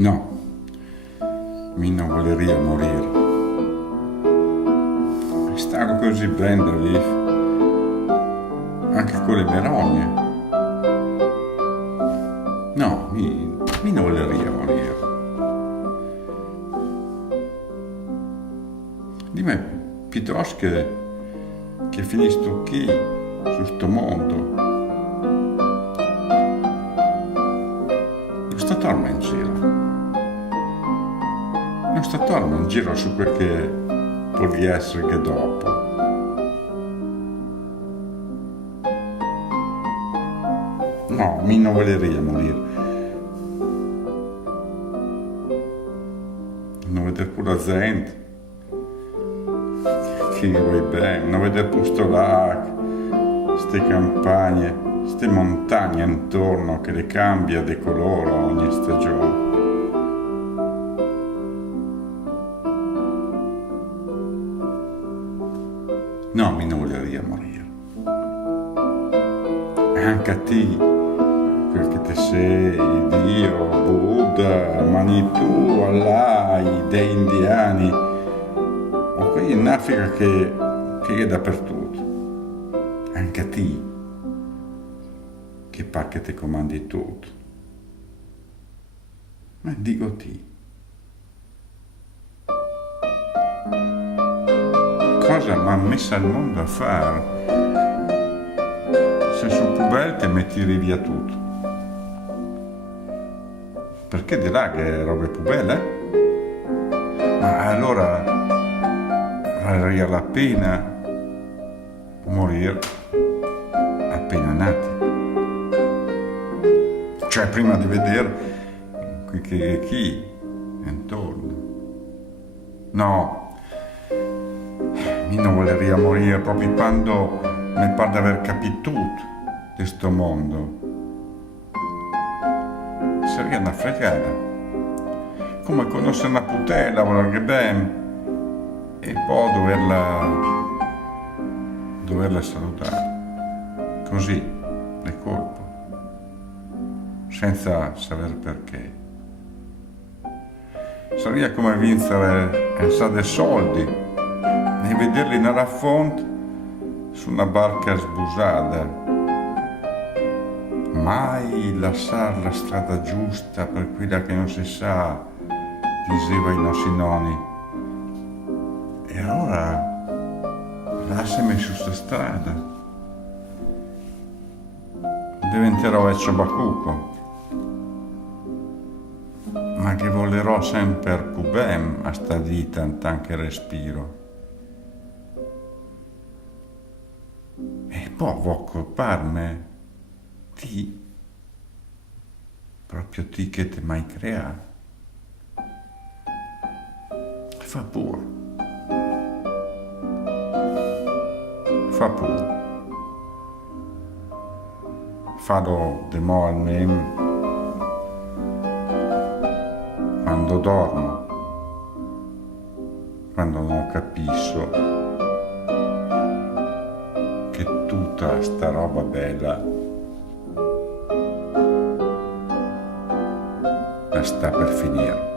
No, mi non voleria morire. Stavo così bene da vivere, anche con le mie rogne. No, mi non voleria morire. Dimmi, piuttosto che finisco qui, su sto mondo. Non sto tornando in giro. Non sto tornando in giro su quel che può essere che dopo. No, mi non voleria morire. Non vedere pure la gente che vuoi bene, non vedere pure sto lago, ste campagne, ste montagne intorno che le cambia di colore ogni stagione. No, mi non voleria morire. Anche a te, quel che te sei, Dio, Buddha, Manitou, Allah, i dei indiani, o qui in Africa che è dappertutto. Anche a te, che par che ti comandi tutto. Ma dico te. Cosa mi ha messo al mondo a fare se su Pubel te metti via tutto? Perché di là che robe Pubel, Ma allora valeria la pena morire appena nati, cioè prima di vedere chi è intorno. No, mi non voleria morire proprio quando mi pare di aver capito tutto di sto mondo. Sarebbe una fregata, come conoscere una putela, voler bene, e poi doverla salutare, così, di colpo, senza sapere perché. Sarebbe come vincere un sacco di soldi e vederli nella fonte su una barca sbusata. Mai lasciare la strada giusta per quella che non si sa, diceva i nostri nonni. E allora lasciami su sta strada. Diventerò vecchio bacuco, ma che volerò sempre pubem a sta vita in tanto respiro. E poi vuoi colparmi, ti, proprio ti che ti mai creato. Fa pure. Farò di mo almeno quando dormo, quando non capisco che tutta sta roba bella sta per finire.